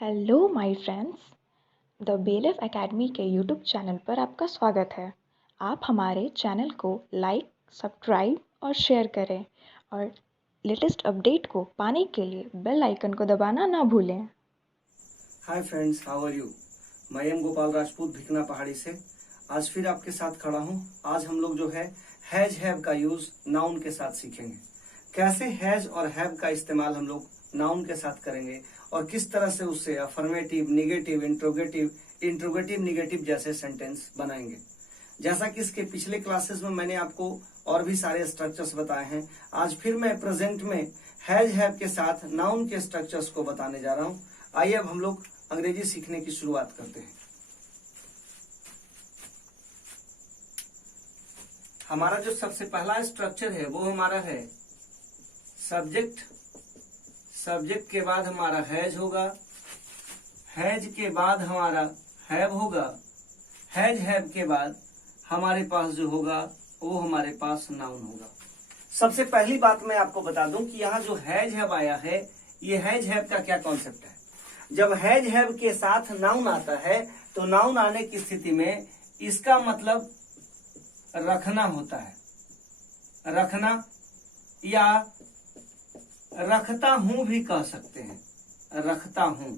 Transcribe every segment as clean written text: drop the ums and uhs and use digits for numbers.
Hello my friends, the bailiff academy के YouTube channel पर आपका स्वागत है। आप हमारे चैनल को लाइक, सब्सक्राइब और शेयर करें और लेटेस्ट अपडेट को पाने के लिए बेल आइकन को दबाना ना भूलें। Hi friends, how are you. मैं एम गोपाल राजपूत भिकना पहाड़ी से आज फिर आपके साथ खड़ा हूं। आज हम लोग जो है हैज हैव का यूज नाउन के साथ सीखेंगे। कैसे हैज और हैव का इस्तेमाल हम लोग नाउन के साथ करेंगे और किस तरह से उससे अफर्मेटिव, निगेटिव, इंट्रोगेटिव निगेटिव जैसे सेंटेंस बनाएंगे। जैसा कि इसके पिछले क्लासेस में मैंने आपको और भी सारे स्ट्रक्चर्स बताए हैं, आज फिर मैं प्रेजेंट में हैज हैव के साथ नाउन के स्ट्रक्चर्स को बताने जा रहा हूं। आइए अब हम लोग अंग्रेजी सीखने की शुरुआत करते हैं। हमारा जो सबसे पहला स्ट्रक्चर है वो हमारा है सब्जेक्ट। सब्जेक्ट के बाद हमारा हैज होगा, हैज के बाद हमारा हैव होगा, हैज हैव के बाद हमारे पास जो होगा वो हमारे पास नाउन होगा। सबसे पहली बात मैं आपको बता दूं कि यहाँ जो हैज हैव आया है, ये हैज हैव का क्या कॉन्सेप्ट है। जब हैज हैव के साथ नाउन आता है तो नाउन आने की स्थिति में इसका मतलब रखना होता है। रखना या रखता हूं भी कह सकते हैं। रखता हूं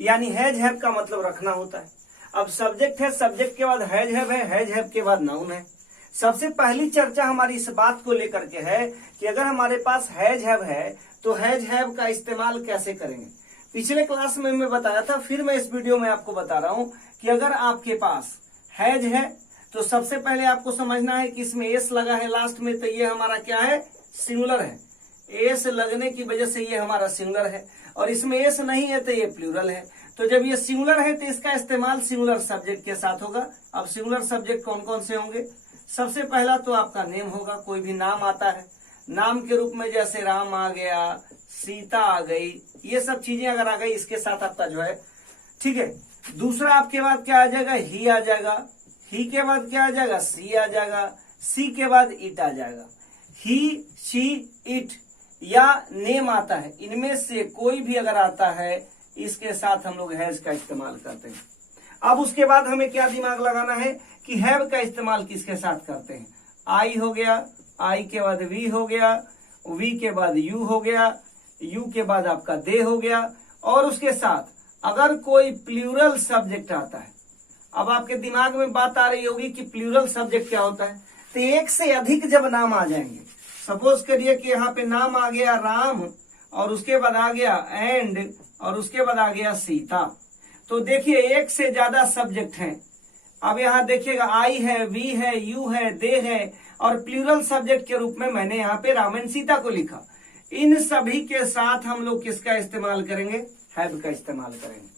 यानी हैज हैव का मतलब रखना होता है। अब सब्जेक्ट है, सब्जेक्ट के बाद हैज हैव है, हैज हैव के बाद नाउन है। सबसे पहली चर्चा हमारी इस बात को लेकर के है कि अगर हमारे पास हैज हैव है तो हैज हैव का इस्तेमाल कैसे करेंगे। पिछले क्लास में मैं बताया था, फिर मैं इस वीडियो में आपको बता रहा हूं कि अगर आपके पास हैज है तो सबसे पहले आपको समझना है कि इसमें एस लगा है लास्ट में, तो ये हमारा क्या है, सिंगुलर है। एस लगने की वजह से ये हमारा सिंगुलर है और इसमें एस नहीं है तो ये प्लूरल है। तो जब ये सिंगुलर है तो इसका इस्तेमाल सिंगुलर सब्जेक्ट के साथ होगा। अब सिंगुलर सब्जेक्ट कौन कौन से होंगे? सबसे पहला तो आपका नेम होगा। कोई भी नाम आता है, नाम के रूप में जैसे राम आ गया, सीता आ गई, ये सब चीजें अगर आ गई इसके साथ आपका जो है, ठीक है। दूसरा आपके बाद क्या आ जाएगा, ही आ जाएगा। ही के बाद क्या आ जाएगा, सी आ जाएगा। सी के बाद इट आ जाएगा। ही, शी, इट या नेम आता है, इनमें से कोई भी अगर आता है इसके साथ हम लोग हैज का इस्तेमाल करते हैं। अब उसके बाद हमें क्या दिमाग लगाना है कि हैव का इस्तेमाल किसके साथ करते हैं। आई हो गया, आई के बाद वी हो गया, वी के बाद यू हो गया, यू के बाद आपका दे हो गया और उसके साथ अगर कोई प्लूरल सब्जेक्ट आता है। अब आपके दिमाग में बात आ रही होगी कि प्लूरल सब्जेक्ट क्या होता है। तो एक से अधिक जब नाम आ जाएंगे, सपोज करिए कि यहाँ पे नाम आ गया राम और उसके बाद आ गया एंड और उसके बाद आ गया सीता, तो देखिए एक से ज्यादा सब्जेक्ट हैं। अब यहाँ देखिएगा आई है, वी है, यू है, दे है और प्लूरल सब्जेक्ट के रूप में मैंने यहाँ पे राम एंड सीता को लिखा। इन सभी के साथ हम लोग किसका इस्तेमाल करेंगे, हैव का इस्तेमाल करेंगे।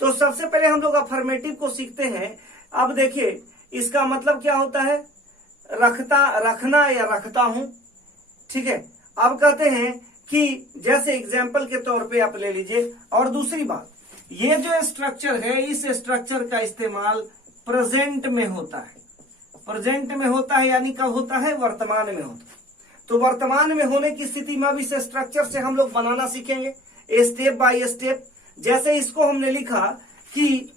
तो सबसे पहले हम लोग अफर्मेटिव को सीखते हैं। अब देखिए इसका मतलब क्या होता है, रखता, रखना या रखता हूं, ठीक है। अब कहते हैं कि जैसे एग्जाम्पल के तौर पे आप ले लीजिए। और दूसरी बात, ये जो स्ट्रक्चर है इस स्ट्रक्चर का इस्तेमाल प्रेजेंट में होता है। प्रेजेंट में होता है यानी कब होता है, वर्तमान में होता है। तो वर्तमान में होने की स्थिति में अब इस स्ट्रक्चर से हम लोग बनाना सीखेंगे स्टेप बाय स्टेप। जैसे इसको हमने लिखा कि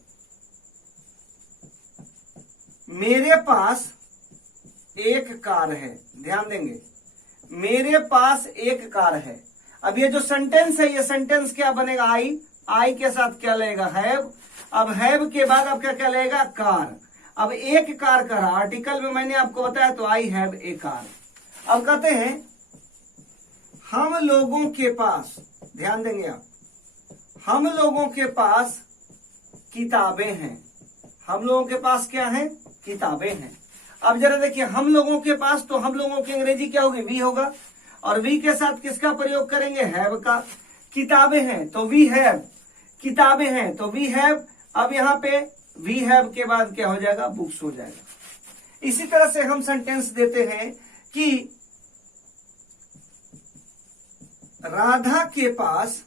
मेरे पास एक कार है, ध्यान देंगे, मेरे पास एक कार है। अब ये जो सेंटेंस है, ये सेंटेंस क्या बनेगा, आई, आई के साथ क्या लगेगा, हैव। अब हैव के बाद अब क्या लगेगा, कार। अब एक कार का आर्टिकल में मैंने आपको बताया तो आई हैव ए कार। अब कहते हैं हम लोगों के पास, ध्यान देंगे आप, हम लोगों के पास किताबें हैं। हम लोगों के पास क्या है, किताबें हैं। अब जरा देखिए हम लोगों के पास, तो हम लोगों की अंग्रेजी क्या होगी, वी होगा और वी के साथ किसका प्रयोग करेंगे, हैव का। किताबें हैं तो वी हैव, किताबें हैं तो वी हैव। अब यहाँ पे वी हैव के बाद क्या हो जाएगा, बुक्स हो जाएगा। इसी तरह से हम सेंटेंस देते हैं कि राधा के पास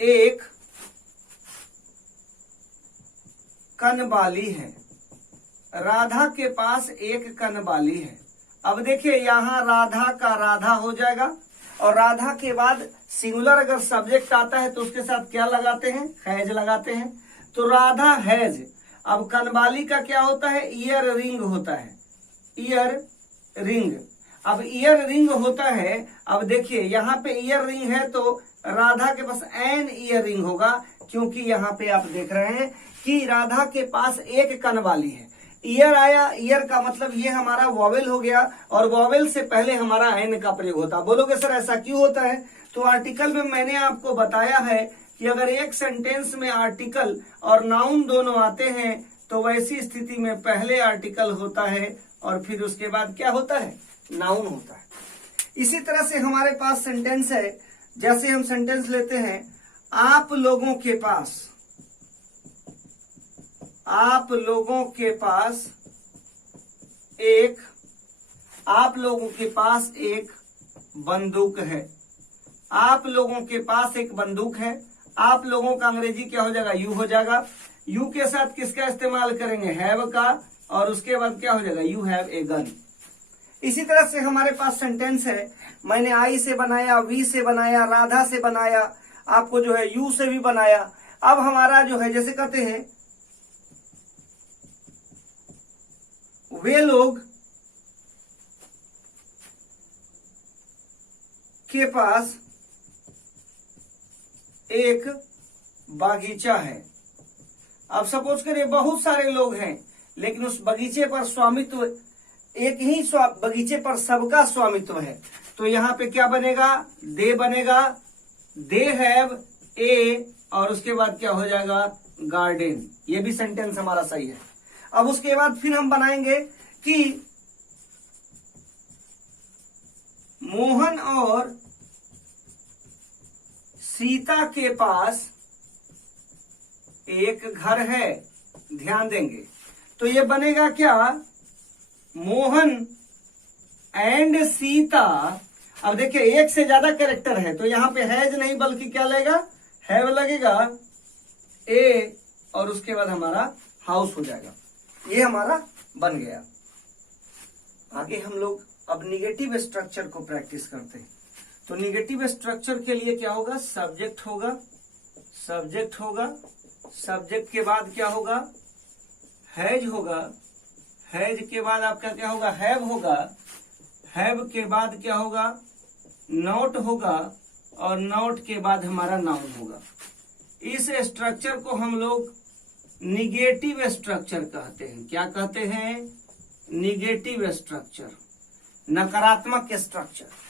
एक कनबाली है। राधा के पास एक कनबाली है। अब देखिए यहां राधा का राधा हो जाएगा और राधा के बाद सिंगुलर अगर सब्जेक्ट आता है तो उसके साथ क्या लगाते हैं, हैज लगाते हैं। तो राधा हैज। अब कनवाली का क्या होता है, ईयर रिंग होता है, ईयर रिंग। अब ईयर रिंग होता है, अब देखिए यहाँ पे ईयर रिंग है तो राधा के पास एन ईयर रिंग होगा, क्योंकि यहाँ पे आप देख रहे हैं कि राधा के पास एक कनवाली है। ईयर आया, ईयर का मतलब ये हमारा वॉवेल हो गया, और वॉवेल से पहले हमारा एन का प्रयोग होता है। बोलोगे सर ऐसा क्यों होता है? तो आर्टिकल में मैंने आपको बताया है कि अगर एक सेंटेंस में आर्टिकल और नाउन दोनों आते हैं तो वैसी स्थिति में पहले आर्टिकल होता है और फिर उसके बाद क्या होता है, नाउन होता है। इसी तरह से हमारे पास सेंटेंस है, जैसे हम सेंटेंस लेते हैं, आप लोगों के पास, आप लोगों के पास एक, आप लोगों के पास एक बंदूक है, आप लोगों के पास एक बंदूक है। आप लोगों का अंग्रेजी क्या हो जाएगा, यू हो जाएगा। यू के साथ किसका इस्तेमाल करेंगे, हैव का, और उसके बाद क्या हो जाएगा, यू हैव ए गन। इसी तरह से हमारे पास सेंटेंस है, मैंने आई से बनाया, वी से बनाया, राधा से बनाया, आपको जो है यू से भी बनाया। अब हमारा जो है जैसे कहते हैं, वे लोग के पास एक बागीचा है। अब सपोज करिए बहुत सारे लोग हैं, लेकिन उस बगीचे पर स्वामित्व, एक ही बगीचे पर सबका स्वामित्व है, तो यहाँ पे क्या बनेगा, दे बनेगा, दे हैव ए, और उसके बाद क्या हो जाएगा, गार्डन। ये भी सेंटेंस हमारा सही है। अब उसके बाद फिर हम बनाएंगे कि मोहन और सीता के पास एक घर है। ध्यान देंगे तो ये बनेगा क्या, मोहन एंड सीता। अब देखिए एक से ज्यादा कैरेक्टर है तो यहां पे हैज नहीं बल्कि क्या लगेगा, हैव लगेगा, ए, और उसके बाद हमारा हाउस हो जाएगा। ये हमारा बन गया। आगे हम लोग अब निगेटिव स्ट्रक्चर को प्रैक्टिस करते हैं। तो निगेटिव स्ट्रक्चर के लिए क्या होगा, सब्जेक्ट होगा, सब्जेक्ट होगा, सब्जेक्ट के बाद क्या होगा, हैज होगा, हैज के बाद आपका क्या होगा, हैव होगा, हैव के बाद क्या होगा, नॉट होगा, और नॉट के बाद हमारा नाउन होगा। इस स्ट्रक्चर को हम लोग निगेटिव स्ट्रक्चर कहते हैं। क्या कहते हैं, निगेटिव स्ट्रक्चर, नकारात्मक स्ट्रक्चर।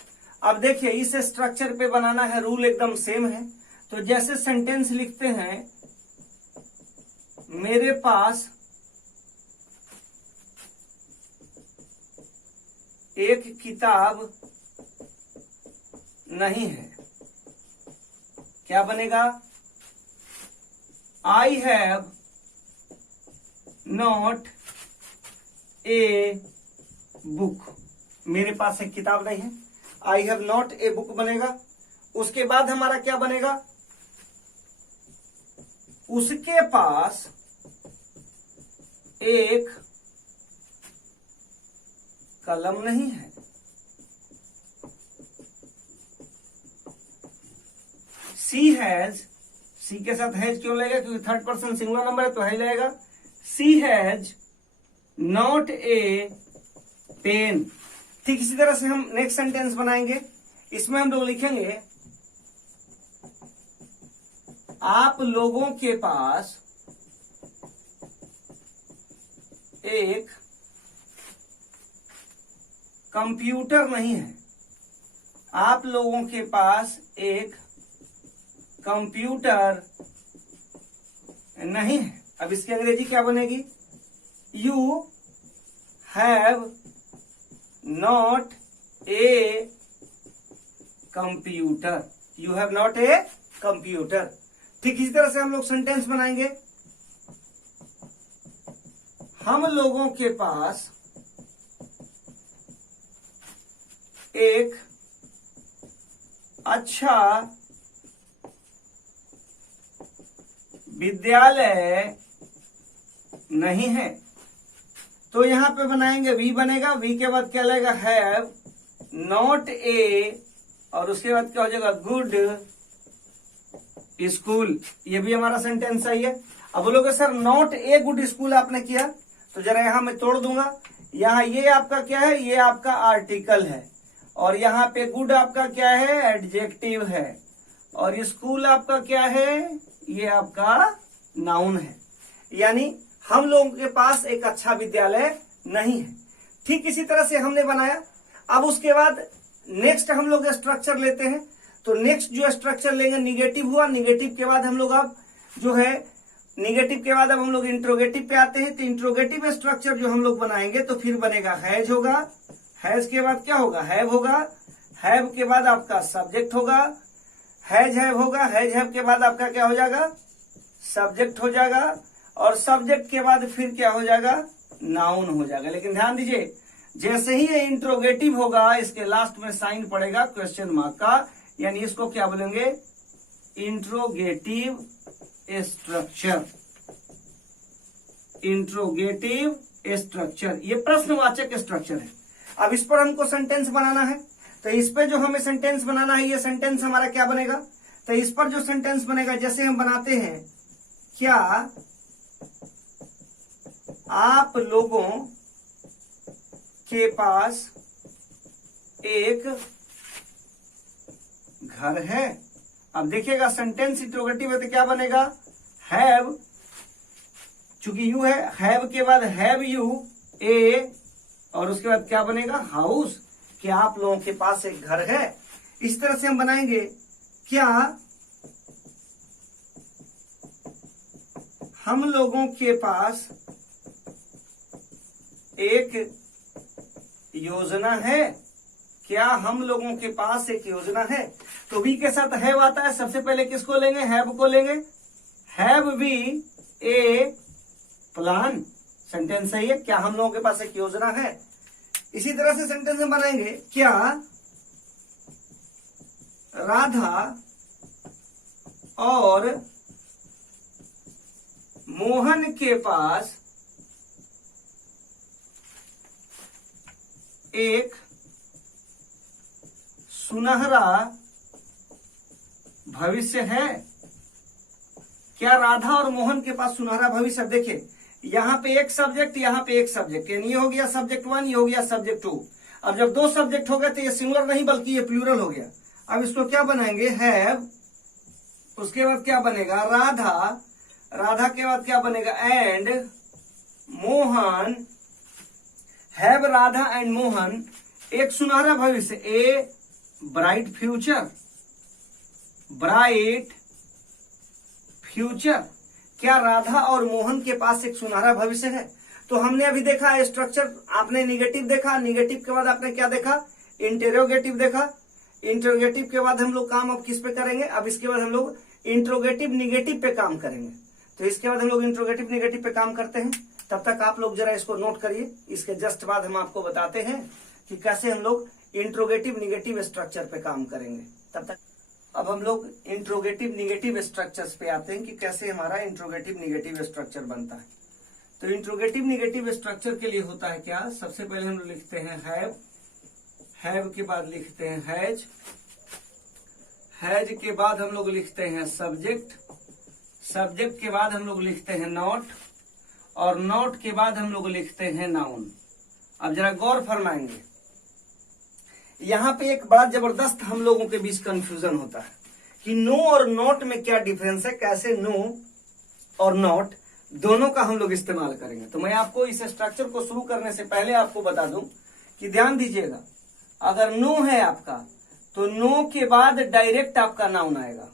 अब देखिए इस स्ट्रक्चर पे बनाना है, रूल एकदम सेम है। तो जैसे सेंटेंस लिखते हैं, मेरे पास एक किताब नहीं है, क्या बनेगा, आई हैव नॉट ए बुक। मेरे पास एक किताब नहीं है, I have not a book बनेगा। उसके बाद हमारा क्या बनेगा, उसके पास एक कलम नहीं है। सी हैज, सी के साथ हैज क्यों लगेगा, क्योंकि थर्ड पर्सन सिंगुलर नंबर है तो है लगेगा। सी हैज नॉट ए पेन। ठीक इसी तरह से हम नेक्स्ट सेंटेंस बनाएंगे। इसमें हम लोग लिखेंगे, आप लोगों के पास एक कंप्यूटर नहीं है। आप लोगों के पास एक कंप्यूटर नहीं है। अब इसकी अंग्रेजी क्या बनेगी, you have not a computer, you have not a computer. ठीक इसी तरह से हम लोग सेंटेंस बनाएंगे, हम लोगों के पास एक अच्छा विद्यालय नहीं है। तो यहां पे बनाएंगे वी बनेगा, वी के बाद क्या लगेगा, हैव नॉट ए, और उसके बाद क्या हो जाएगा गुड स्कूल। ये भी हमारा सेंटेंस सही है। अब बोलोगे sir not a good school आपने किया, तो जरा यहां मैं तोड़ दूंगा। यहाँ ये आपका क्या है, ये आपका आर्टिकल है, और यहाँ पे गुड आपका क्या है, एडजेक्टिव है, और स्कूल आपका क्या है, ये आपका नाउन है। यानी हम लोगों के पास एक अच्छा विद्यालय नहीं है। ठीक इसी तरह से हमने बनाया। अब उसके बाद नेक्स्ट हम लोग स्ट्रक्चर लेते हैं। तो नेक्स्ट जो स्ट्रक्चर लेंगे निगेटिव हुआ, निगेटिव के बाद हम लोग अब जो है निगेटिव के बाद अब हम लोग इंट्रोगेटिव पे आते हैं। तो इंट्रोगेटिव स्ट्रक्चर जो हम लोग बनाएंगे तो फिर बनेगा हैज होगा, हैज के बाद क्या होगा, हैव होगा, हैव के बाद आपका सब्जेक्ट होगा, हैज हैव होगा, हैज हैव के बाद आपका क्या हो जाएगा, सब्जेक्ट हो जाएगा, और सब्जेक्ट के बाद फिर क्या हो जाएगा, नाउन हो जाएगा। लेकिन ध्यान दीजिए जैसे ही ये इंट्रोगेटिव होगा इसके लास्ट में साइन पड़ेगा क्वेश्चन मार्क का, यानी इसको क्या बोलेंगे, इंट्रोगेटिव स्ट्रक्चर। इंट्रोगेटिव स्ट्रक्चर ये प्रश्नवाचक स्ट्रक्चर है। अब इस पर हमको सेंटेंस बनाना है, तो इस पे जो हमें सेंटेंस बनाना है, ये सेंटेंस हमारा क्या बनेगा, तो इस पर जो सेंटेंस बनेगा जैसे हम बनाते हैं, क्या आप लोगों के पास एक घर है। अब देखिएगा सेंटेंस इंट्रोगेटिव है तो क्या बनेगा, हैव, चूंकि यू है, हैव के बाद हैव यू ए, और उसके बाद क्या बनेगा, हाउस, कि आप लोगों के पास एक घर है। इस तरह से हम बनाएंगे, क्या हम लोगों के पास एक योजना है, क्या हम लोगों के पास एक योजना है। तो वी के साथ हैव आता है, सबसे पहले किसको लेंगे, हैव को लेंगे, have V A plan, sentence सही है, क्या हम लोगों के पास एक योजना है। इसी तरह से सेंटेंस हम बनाएंगे, क्या राधा और मोहन के पास एक सुनहरा भविष्य है। क्या राधा और मोहन के पास सुनहरा भविष्य। अब देखिए यहां पे एक सब्जेक्ट, यहां पे एक सब्जेक्ट, यानी ये हो गया सब्जेक्ट 1, ये हो गया सब्जेक्ट 2। अब जब दो सब्जेक्ट हो गए तो ये सिंगुलर नहीं बल्कि ये प्लूरल हो गया। अब इसको क्या बनाएंगे, हैव, उसके बाद क्या बनेगा, राधा, राधा के बाद क्या बनेगा, and Mohan, have Radha and Mohan एक सुनहरा भविष्य, a bright future, bright future. क्या राधा और मोहन के पास एक सुनहरा भविष्य है। तो हमने अभी देखा स्ट्रक्चर, आपने निगेटिव देखा, निगेटिव के बाद आपने क्या देखा, इंटेरोगेटिव देखा, इंटेरोगेटिव के बाद हम लोग काम अब किस पे करेंगे, अब इसके बाद हम लोग इंट्रोगेटिव निगेटिव पे काम करेंगे। तो इसके बाद हम लोग इंट्रोगेटिव निगेटिव पे काम करते हैं। तब तक आप लोग जरा इसको नोट करिए, इसके जस्ट बाद हम आपको बताते हैं कि कैसे हम लोग इंट्रोगेटिव निगेटिव स्ट्रक्चर पे काम करेंगे। तब तक अब हम लोग इंट्रोगेटिव निगेटिव स्ट्रक्चर्स पे आते हैं कि कैसे हमारा इंट्रोगेटिव निगेटिव स्ट्रक्चर बनता है। तो इंट्रोगेटिव निगेटिव स्ट्रक्चर के लिए होता है क्या, सबसे पहले हम लोग लिखते हैं हैव, हैव के बाद लिखते हैं हैज, हैज के बाद हम लोग लिखते हैं सब्जेक्ट, सब्जेक्ट के बाद हम लोग लिखते हैं नॉट, और नॉट के बाद हम लोग लिखते हैं नाउन। अब जरा गौर फरमाएंगे, यहां पे एक बड़ा जबरदस्त हम लोगों के बीच कंफ्यूजन होता है कि नो और नॉट में क्या डिफरेंस है, कैसे नो और नॉट दोनों का हम लोग इस्तेमाल करेंगे। तो मैं आपको इस स्ट्रक्चर को शुरू करने से पहले आपको बता दूं कि ध्यान दीजिएगा, अगर नो है आपका तो नो के बाद डायरेक्ट आपका नाउन आएगा,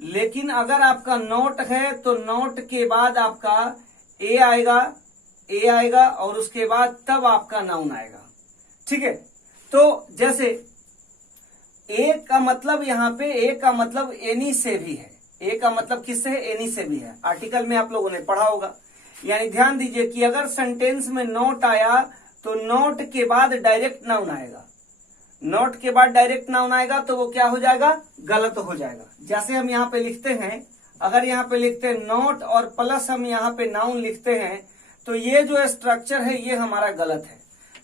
लेकिन अगर आपका नॉट है तो नॉट के बाद आपका ए आएगा, ए आएगा, और उसके बाद तब आपका नाउन आएगा। ठीक है, तो जैसे ए का मतलब यहां पे ए का मतलब एनी से भी है, ए का मतलब किससे है, एनी से भी है, आर्टिकल में आप लोगों ने पढ़ा होगा। यानी ध्यान दीजिए कि अगर सेंटेंस में नॉट आया तो नॉट के बाद डायरेक्ट नाउन आएगा, नॉट के बाद डायरेक्ट नाउन आएगा तो वो क्या हो जाएगा, गलत हो जाएगा। जैसे हम यहाँ पे लिखते हैं, अगर यहाँ पे लिखते हैं नॉट और प्लस हम यहाँ पे नाउन लिखते हैं, तो ये जो स्ट्रक्चर है ये हमारा गलत है।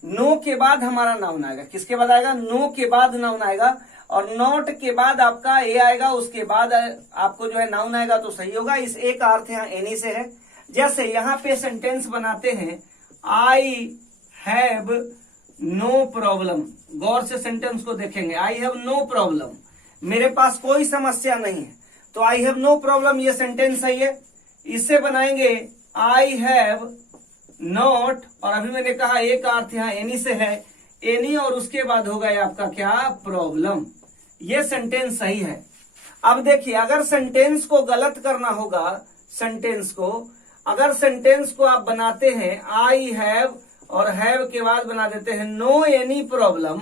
नो के बाद हमारा नाउन आएगा, किसके बाद आएगा, नो के बाद नाउन आएगा, और नॉट के बाद आपका ए आएगा, उसके बाद आपको जो है नाउन आएगा तो सही होगा। इस ए का अर्थ यहाँ एनी से है। जैसे यहाँ पे सेंटेंस बनाते हैं, आई हैव नो प्रॉब्लम। गौर से सेंटेंस को देखेंगे, आई हैव नो प्रॉब्लम, मेरे पास कोई समस्या नहीं है। तो आई हैव नो प्रॉब्लम ये सेंटेंस सही है। इससे बनाएंगे आई हैव नॉट, और अभी मैंने कहा ए का अर्थ यहाँ एनी से है, एनी और उसके बाद होगा ये आपका क्या, प्रॉब्लम। ये सेंटेंस सही है। अब देखिए, अगर सेंटेंस को गलत करना होगा, सेंटेंस को अगर सेंटेंस को आप बनाते हैं आई हैव और हैव के बाद बना देते हैं no any problem,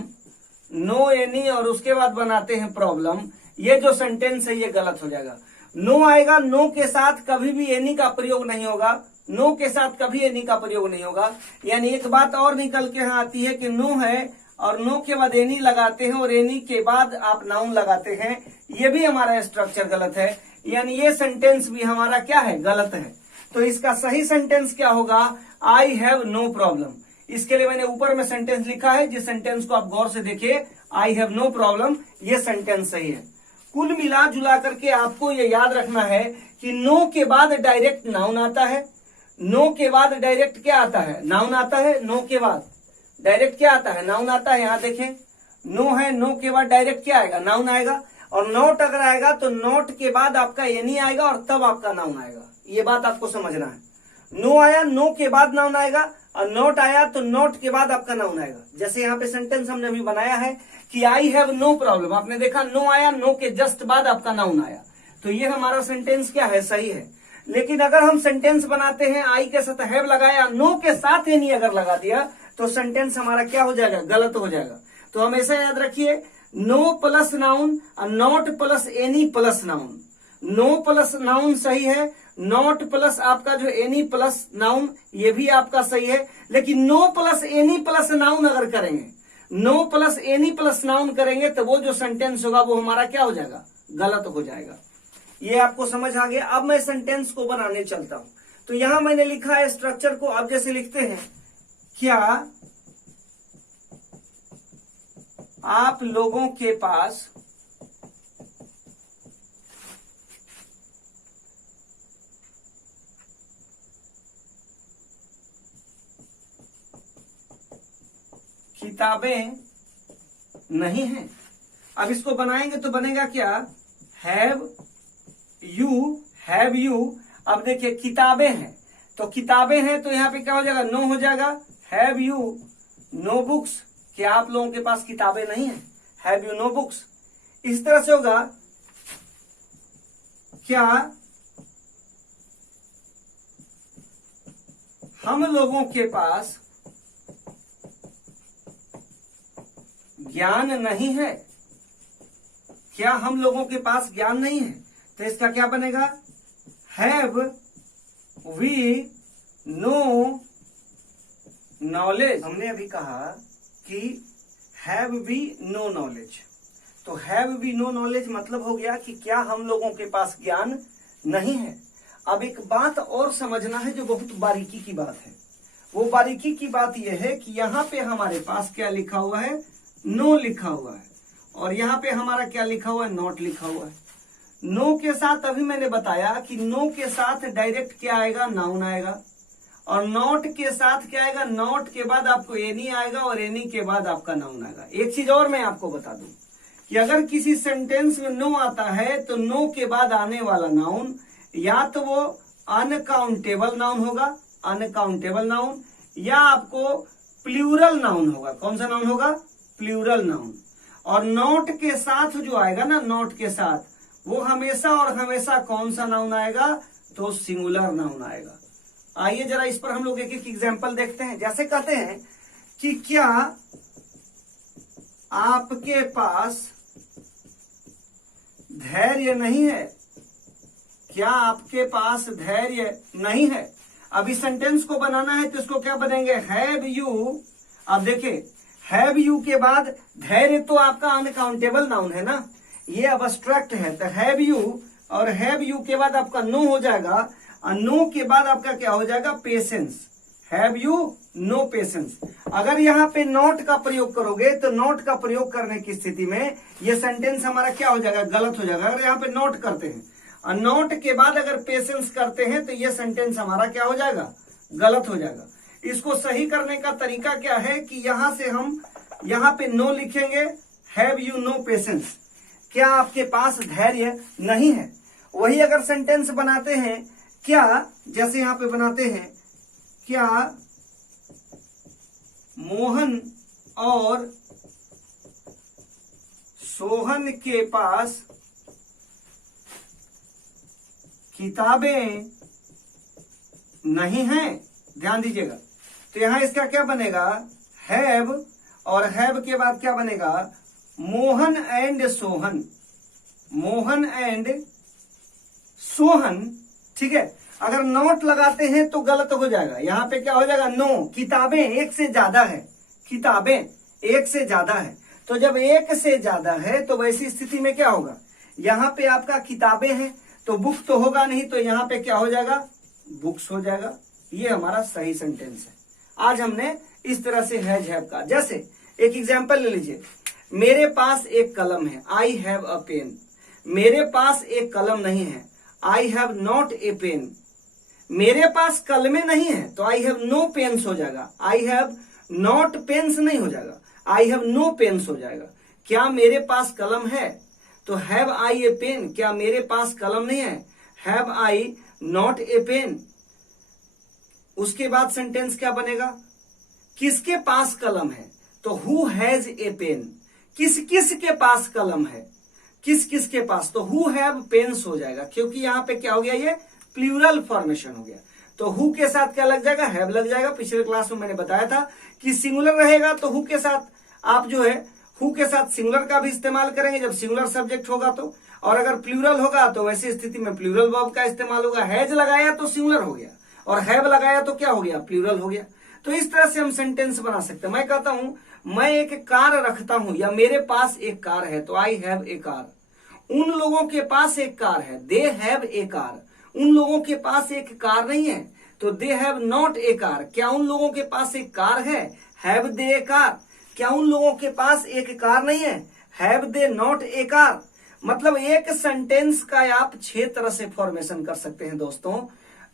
no any और उसके बाद बनाते हैं प्रॉब्लम, ये जो सेंटेंस है ये गलत हो जाएगा। नो आएगा, नो के साथ कभी भी एनी का प्रयोग नहीं होगा, नो के साथ कभी एनी का प्रयोग नहीं होगा। यानी एक बात और निकल के यहाँ आती है कि नो है और नो के बाद एनी लगाते हैं और एनी के बाद आप नाउन लगाते हैं, ये भी हमारा स्ट्रक्चर गलत है। यानी ये सेंटेंस भी हमारा क्या है, गलत है। तो इसका सही सेंटेंस क्या होगा, आई हैव नो प्रॉब्लम। इसके लिए मैंने ऊपर में सेंटेंस लिखा है, जिस सेंटेंस को आप गौर से देखिए, आई हैव नो प्रॉब्लम, ये सेंटेंस सही है। कुल मिला जुला करके आपको ये याद रखना है कि नो के बाद डायरेक्ट नाउन आता है, नो के बाद डायरेक्ट क्या आता है, नाउन आता है। नो के बाद डायरेक्ट क्या आता है, नाउन आता है। यहाँ देखें, नो है, नो के बाद डायरेक्ट क्या आएगा, नाउन आएगा। और नॉट अगर आएगा तो नॉट के बाद आपका एनी आएगा और तब आपका नाउन आएगा। ये बात आपको समझना है। नो आया, नो के बाद नाउन आएगा, और नॉट आया तो नॉट के बाद आपका नाउन आएगा। जैसे यहाँ पे सेंटेंस हमने अभी बनाया है कि आई हैव नो प्रॉब्लम, आपने देखा नो आया, नो के जस्ट बाद आपका नाउन आया, तो ये हमारा सेंटेंस क्या है, सही है। लेकिन अगर हम सेंटेंस बनाते हैं आई के साथ हैव लगाया, नो के साथ एनी अगर लगा दिया तो सेंटेंस हमारा क्या हो जाएगा, गलत हो जाएगा। तो हमेशा याद रखिए, नो प्लस नाउन और not plus any plus noun. No plus noun सही है, नॉट प्लस आपका जो एनी प्लस नाउन ये भी आपका सही है। लेकिन no plus any plus noun अगर करेंगे, no plus any plus noun करेंगे तो वो जो सेंटेंस होगा वो हमारा क्या हो जाएगा, गलत हो जाएगा। ये आपको समझ आ गया। अब मैं सेंटेंस को बनाने चलता हूं। तो यहां मैंने लिखा है स्ट्रक्चर को, आप जैसे लिखते हैं, क्या आप लोगों के पास किताबें नहीं हैं। अब इसको बनाएंगे तो बनेगा क्या, हैव यू। अब देखिए किताबें हैं, तो किताबें हैं तो यहाँ पे क्या हो जाएगा, नो हो जाएगा। हैव यू नो बुक्स, क्या आप लोगों के पास किताबें नहीं है, हैव यू नो बुक्स। इस तरह से होगा, क्या हम लोगों के पास ज्ञान नहीं है, क्या हम लोगों के पास ज्ञान नहीं है। तो इसका क्या बनेगा, हैव वी नो नॉलेज। हमने अभी कहा कि हैव वी नो नॉलेज, तो हैव वी नो नॉलेज मतलब हो गया कि क्या हम लोगों के पास ज्ञान नहीं है। अब एक बात और समझना है जो बहुत बारीकी की बात है। वो बारीकी की बात यह है कि यहाँ पे हमारे पास क्या लिखा हुआ है, नो लिखा हुआ है, और यहाँ पे हमारा क्या लिखा हुआ है, नॉट लिखा हुआ है। नो के साथ अभी मैंने बताया कि नो के साथ डायरेक्ट क्या आएगा, नाउन आएगा, और नॉट के साथ क्या आएगा, नॉट के बाद आपको एनी आएगा और एनी के बाद आपका नाउन आएगा। एक चीज और मैं आपको बता दूं कि अगर किसी सेंटेंस में नो आता है तो नो के बाद आने वाला नाउन या तो वो अनकाउंटेबल नाउन होगा, अनकाउंटेबल नाउन, या आपको प्लूरल नाउन होगा। कौन सा नाउन होगा, प्लूरल नाउन। और नॉट के साथ जो आएगा ना, नॉट के साथ वो हमेशा और हमेशा कौन सा नाउन आएगा, तो सिंगुलर नाउन आएगा। आइए जरा इस पर हम लोग एक एक एग्जाम्पल देखते हैं। जैसे कहते हैं कि क्या आपके पास धैर्य नहीं है, क्या आपके पास धैर्य नहीं है। अब इस सेंटेंस को बनाना है तो इसको क्या बनेंगे, हैव यू। अब देखिए, हैव यू के बाद धैर्य तो आपका अनकाउंटेबल नाउन है ना, ये अब्स्ट्रैक्ट है, तो हैव यू, और हैव यू के बाद आपका नो हो जाएगा, और नो के बाद आपका क्या हो जाएगा, patience. Have you know patience. अगर यहाँ पे नॉट का प्रयोग करोगे तो नॉट का प्रयोग करने की स्थिति में ये सेंटेंस हमारा क्या हो जाएगा, गलत हो जाएगा। अगर यहाँ पे नॉट करते हैं और नॉट के बाद अगर पेशेंस करते हैं तो ये सेंटेंस हमारा क्या हो जाएगा, गलत हो जाएगा। इसको सही करने का तरीका क्या है कि यहां से हम यहाँ पे नो लिखेंगे, हैव यू नो पेशेंस, क्या आपके पास धैर्य नहीं है। वही अगर सेंटेंस बनाते हैं, क्या, जैसे यहां पे बनाते हैं, क्या मोहन और सोहन के पास किताबें नहीं हैं, ध्यान दीजिएगा। तो यहां इसका क्या बनेगा, हैव, और हैव के बाद क्या बनेगा, मोहन एंड सोहन, मोहन एंड सोहन, ठीक है। अगर नॉट लगाते हैं तो गलत हो जाएगा, यहां पे क्या हो जाएगा, नो, किताबें एक से ज्यादा है, किताबें एक से ज्यादा है। तो जब एक से ज्यादा है तो वैसी स्थिति में क्या होगा, यहां पे आपका किताबें हैं तो बुक तो होगा नहीं, तो यहां पे क्या हो जाएगा, बुक्स हो जाएगा। ये हमारा सही सेंटेंस है। आज हमने इस तरह से हैज हैव का, जैसे एक एग्जांपल ले लीजिए, मेरे पास एक कलम है, आई हैव अ पेन। मेरे पास एक कलम नहीं है, I have not a pen. मेरे पास कलमें नहीं है तो आई हैव नो पेन्स हो जाएगा, आई हैव नॉट पेन्स नहीं हो जाएगा, आई हैव नो पेन्स हो जाएगा। क्या मेरे पास कलम है तो हैव आई ए पेन, क्या मेरे पास कलम नहीं है, have I not a pen. उसके बाद सेंटेंस क्या बनेगा, किसके पास कलम है तो हु हैज ए पेन, किस किस के पास कलम है, किस किस के पास, तो हु हैव पेन्स हो जाएगा, क्योंकि यहां पे क्या हो गया, ये प्लूरल फॉर्मेशन हो गया। तो हु के साथ क्या लग जाएगा, हैव लग जाएगा। पिछले क्लास में मैंने बताया था कि सिंगुलर रहेगा तो हु के साथ आप जो है हु के साथ सिंगुलर का भी इस्तेमाल करेंगे जब सिंगुलर सब्जेक्ट होगा तो, और अगर प्लूरल होगा तो वैसी स्थिति में प्लूरल वर्ब का इस्तेमाल होगा। हैज लगाया तो सिंगुलर हो गया और हैव लगाया तो क्या हो गया, प्लूरल हो गया। तो इस तरह से हम सेंटेंस बना सकते हैं। मैं कहता हूं मैं एक कार रखता हूं या मेरे पास एक कार है तो आई हैव ए कार। उन लोगों के पास एक कार है, दे हैव ए कार। उन लोगों के पास एक कार नहीं है तो they have not A car. क्या उन लोगों के पास एक कार है, हैव दे ए कार। क्या उन लोगों के पास एक कार नहीं है, have they not a car. मतलब एक सेंटेंस का आप 6 तरह से फॉर्मेशन कर सकते हैं दोस्तों।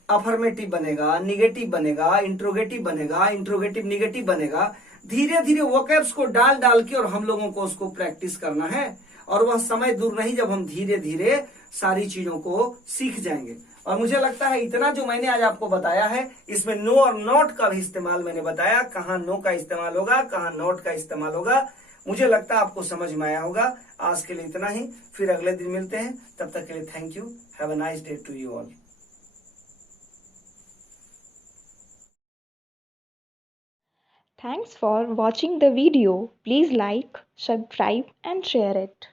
अफर्मेटिव बनेगा, निगेटिव बनेगा, इंट्रोगेटिव बनेगा, इंट्रोगेटिव निगेटिव बनेगा। धीरे धीरे वोकैब्स को डाल डाल के और हम लोगों को उसको प्रैक्टिस करना है, और वह समय दूर नहीं जब हम धीरे धीरे सारी चीजों को सीख जाएंगे। और मुझे लगता है इतना जो मैंने आज आपको बताया है, इसमें नो और नॉट का भी इस्तेमाल मैंने बताया, कहाँ नो का इस्तेमाल होगा, कहाँ नॉट का इस्तेमाल होगा। मुझे लगता है आपको समझ में आया होगा। आज के लिए इतना ही, फिर अगले दिन मिलते हैं। तब तक के लिए thank you, have a nice day to you all. Thanks for watching the video. Please like, subscribe and share it.